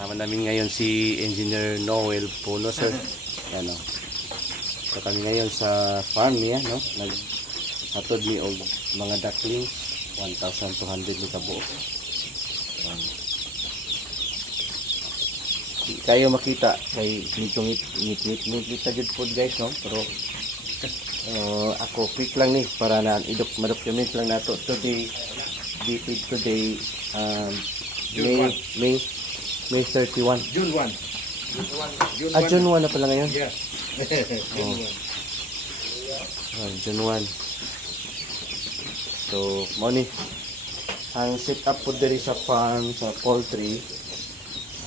Kasama namin ngayon si Engineer Noel Puno, sir. Yan o. So kami ngayon sa farm niya, no? Naghatod ni og mga ducklings. 1,200 ni kabuo. Di kayo makita kay medyo ngit jud po guys, no? Pero ako quick lang ni para na ma-document lang nato today. Today May 31. June 1. June 1 na pala ngayon. Yeah. June 1. June 1. So, money. Ang set up po diri sa farm, sa poultry.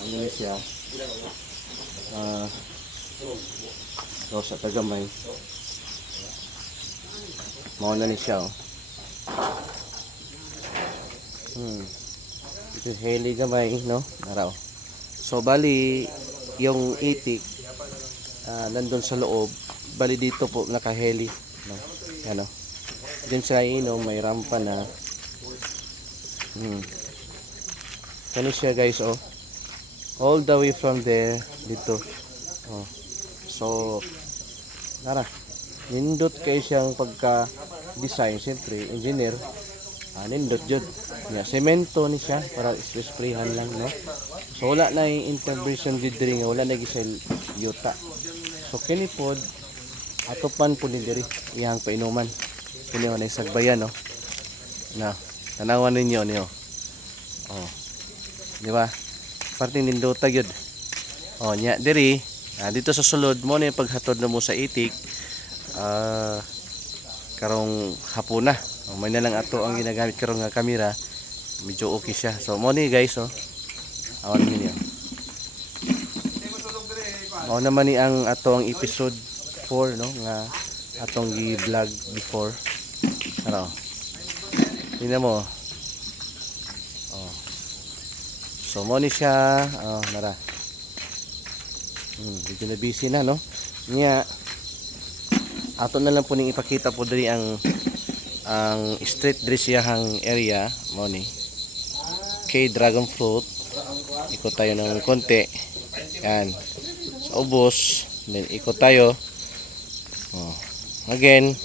Ano na siya? Sa tagamay. Mauna ni siya, oh. Ito heli gamay, no? Naraw. So bali yung itik nandun sa loob, bali dito po nakaheli, no? Ano? Diyan siya inom, may rampa na. Kano siya guys, oh. All the way from there dito. Oh. So nara. Nindot kayo siyang pagka design, siyempre engineer. Nindot jud. Yeah, semento ni siya para isprayhan lang, no? So wala na yung intervention diri nga, wala na gisel yuta. So kini pod atopan po ni diri iyang painuman. Kini na sagbayan, no? Na tanawan ninyo niyo. Oh. Di ba? Parte nindota gyud. Oh, nya diri dito sa sulod mo na yung paghatod na mo sa itik. Karong hapon na. May na lang ato ang ginagamit karong nga kamera. Medyo okay siya. So mo ni guys, oh. Awan niyo. Mao naman ni ang ato ang episode 4, no, nga atong gi-vlog before. Ano? Tingnan mo. Oh. So mo ni siya, nara. Medyo na busy na, no? Nya ato na lang po ning ipakita po diri ang street dress yahang area mo ni kay dragon fruit. Ikot tayo ng konti yan sa ubos, then ikot tayo again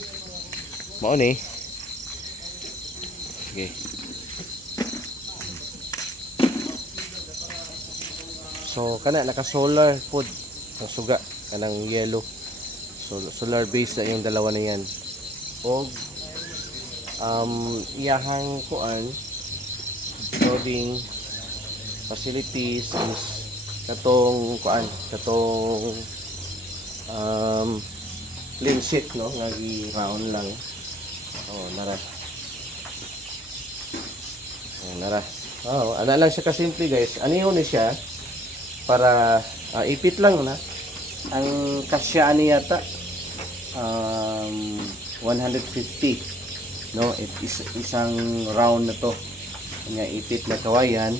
mo ni. Okay, so kana naka solar food ang suga kanang yellow. So solar base na yung dalawa na yan. O iyahang kuan loading facilities is katong kuan, katong clean sheet, no, nga i-round lang. Nara. Nara. Ana lang siya kasimple guys. Aniho ni siya para ipit lang na. Ang kasya ani yata 150, no? Isang round na to nga ipit na kawayan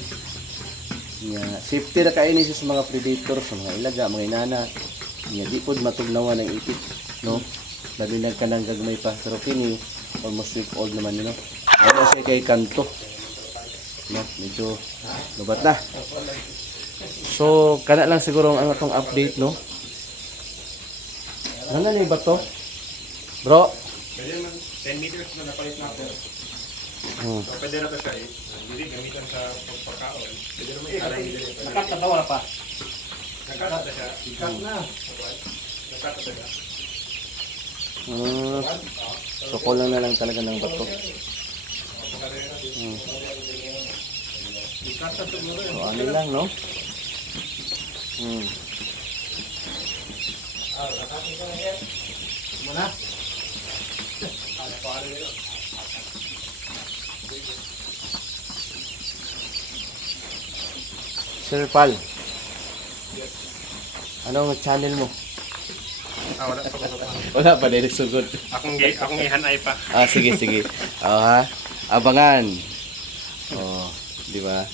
nga safety na kaini sa mga predator, sa mga ilaga, mga inana nga di pod matugnawan ng ipit, no? Labi ka ng gagmay pa, pero kini almost week old naman, no? Ano siya kay kanto, no? Medyo lubat na. So kana lang siguro ang atong update, no? Ano na ba to? Bro? Pwede naman 10 meters na napalit na ako. So, pwede na to siya hindi gamitan sa pagkakaon. Pwede naman i-aray dito. Nakat na daw, wala pa. Nakat na siya. Nakat na. Nakat na siya. So kulang na lang talaga ng bato. So ano lang, no? Muna. Sir Pal. Anong channel mo? Wala pa. Wala pa din sugod. Akong ihanay pa. Sige. Abangan. Di ba?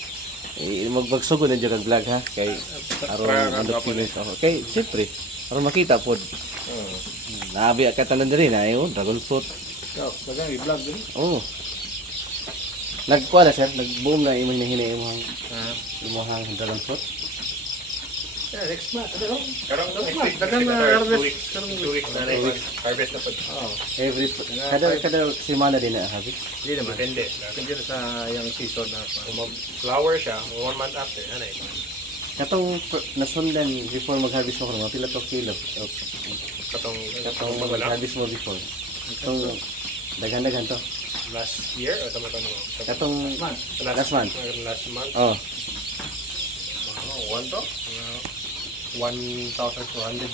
Magsugod na dyan ang vlog, ha? Kay aron document. Okay, siyempre. Aron makita pod. Nabi ka tanan diri na ayo, dragon fruit. Dagang i-vlog din. Nagkuha na sir, nag-boom na imong hinahinay imong imong dragon fruit. Yeah, next month. Ano? Karong next week, Dagan next week, na or harvest. 2 weeks. Karong 2 weeks na rin. Harvest na po. Oo. Every kada semana din na harvest. Hindi naman. Depende. Hindi na sa yung season na. Kung mag-flower siya, 1 month after, ano eh. Katong nasundan before mag-harvest mo mga pila to kilo. Katong Katong wala. mag-harvest mo before. Katong dagan-dagan to. Last year, o tama tanong mo? Katong last month. Last month. Oh, One to? 1,400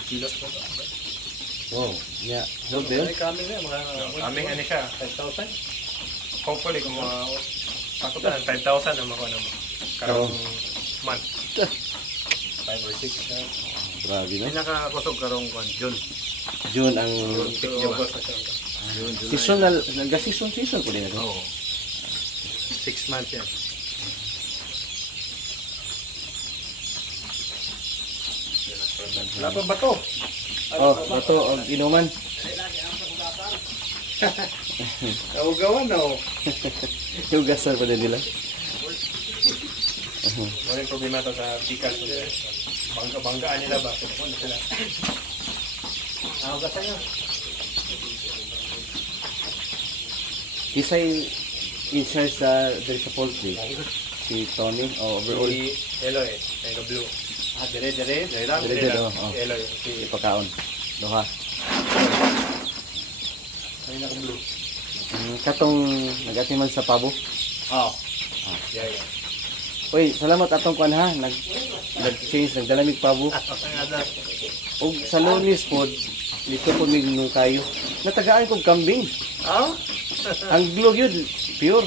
kilos po to. wow. Yeah. So bill. May kami na mga Aming ano siya, 5,000. hopefully kung sakto pa, 5,000 ang makuha naman. Karong month. 5 or 6. Grabe no. Pinakakusog karong June. June ang August na siya. June, July. seasonal, season ko din ito. Oo. 6 months yan. Wala pa ba to? Oh, ito ang inuman. Naugawan na oh. Hugasan pa din nila. Walang problema to sa pikas. Banggaan nila ba? Ano sila? Hugasan nyo. Isa'y in charge sa diri sa poultry. Si Tony o overall Si Eloy, Eloy Blue. Dire lang. Dire, oh. Eloy, si ipakaon. Duha. Kanina ko Blue. Katong nagatiman sa pabo. Oh. Yeah, yeah. Uy, salamat atong kuan ha. Nag-change, nagdalamig pabo. Og sa Lunes pod, dito po mig kayo. Natagaan kog kambing. Oh? Ang glog yun, pure.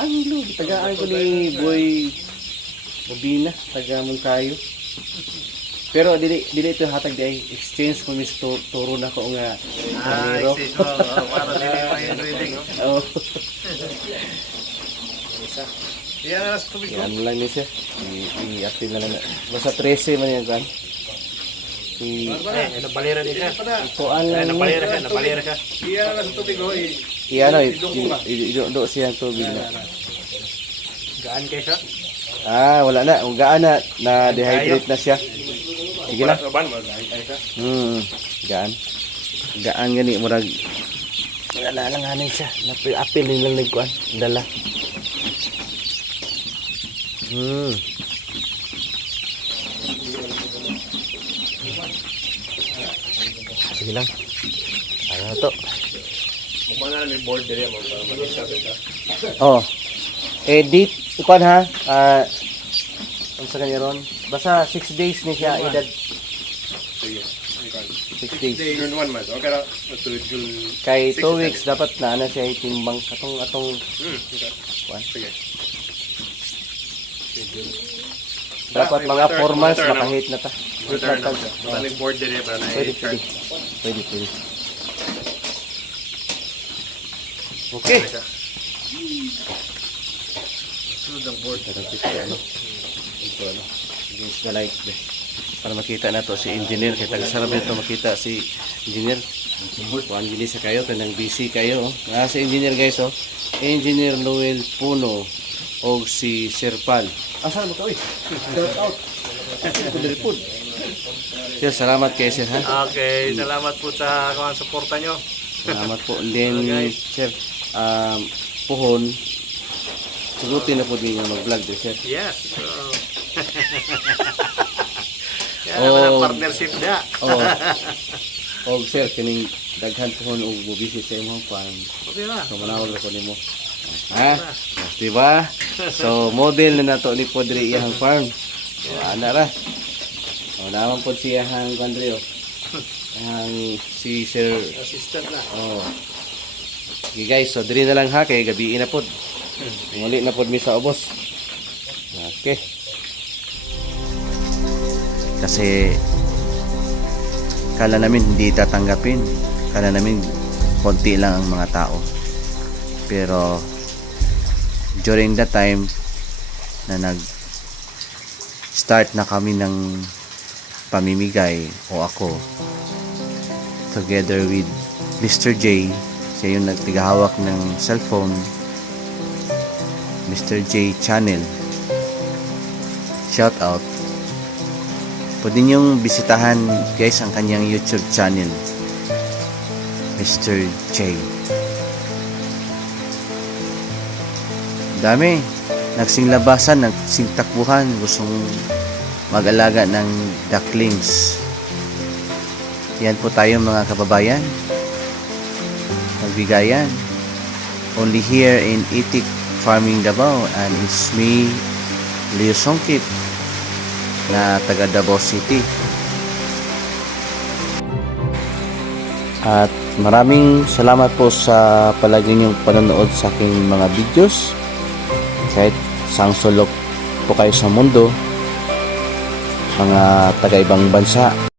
Ang glog, tagaan ko ni Boy Bobina, taga mong kayo. Pero dili ito hatag di ay exchange ko mis turo na ko nga karnero. Exchange mo. Para din yung reading. Oh, Yan na sa tubig ko. yan lang ni siya. I-apil na lang. Basta 13 man yan kan. Ay, nabalera din siya. Kuan Ay, lang. nabalera siya. Yan na sa tubig ko. Ano, ido siyang tubig na. Gaan kayo siya? Ah, wala na. Kung gaan na dehydrate na siya. Sige na. Ban mo, gaan kayo siya. Gaan. Gaan gani murag wala lang hanin siya. Apil din lang nagkuan. Dala. Sige lang. Ano to? Mukha na lang may board din mo para mag-sabi siya. Oh. Edit. Upan ha. Ang sa kanya ron. Basta 6 days ni siya edad. Sige. 6 days. June 1 month. Okay na. To June. Kay 6 2 weeks dapat na ano siya itimbang atong Okay. kuan. Sige. Dapat mga 4 months makahit na ta. Return na siya. Basta may board din para na Pwede. i-chart. Pwede. Okay. Sunod ang board. Ito ano. Against the light. Para makita na to si engineer. Kaya tagasarap nito makita si engineer. Kuhan gini sa kayo. Kanang busy kayo. Si engineer guys oh. Engineer Noel Puno. O si Sir Pal. Saan mo ka uy? Shout out. Kudalipod. Sir, salamat kay Sir ha. Okay, salamat po sa kawan suporta nyo. Salamat po. And then, Okay. Sir, puhon, sugutin na po din yung mag-vlog din, Sir. Yes. Yan Oh. naman ang partnership na. O, Sir, kining daghan puhon o bubisi sa imong farm. Okay na. So, manawag na po nimo. Ha? Diba? So, model na nato ni Podre iyang farm. So, ana ra. O, naman po siyahang Andreo. Ang si Sir. Assistant na. Oh. Okay guys, so diri na lang ha kay gabi na pod. Muli na pod mi sa ubos. Okay. Kasi kala namin hindi tatanggapin. Kala namin konti lang ang mga tao. Pero during that time na start na kami ng pamimigay o ako together with Mr. J. Siya yung nagtigahawak ng cellphone. Mr. J Channel. Shout out. Pwede niyong bisitahan guys ang kanyang YouTube channel, Mr. J. Dami. Nagsing labasan, nagsing takbuhan, gustong mag-alaga ng ducklings. Yan po tayo mga kababayan. Magbigayan. Only here in Itik Farming Davao, and it's me, Leo Songkip, na taga Davao City. At maraming salamat po sa palagi niyong panonood sa aking mga videos. Kahit sang sulok po kayo sa mundo, mga taga ibang bansa.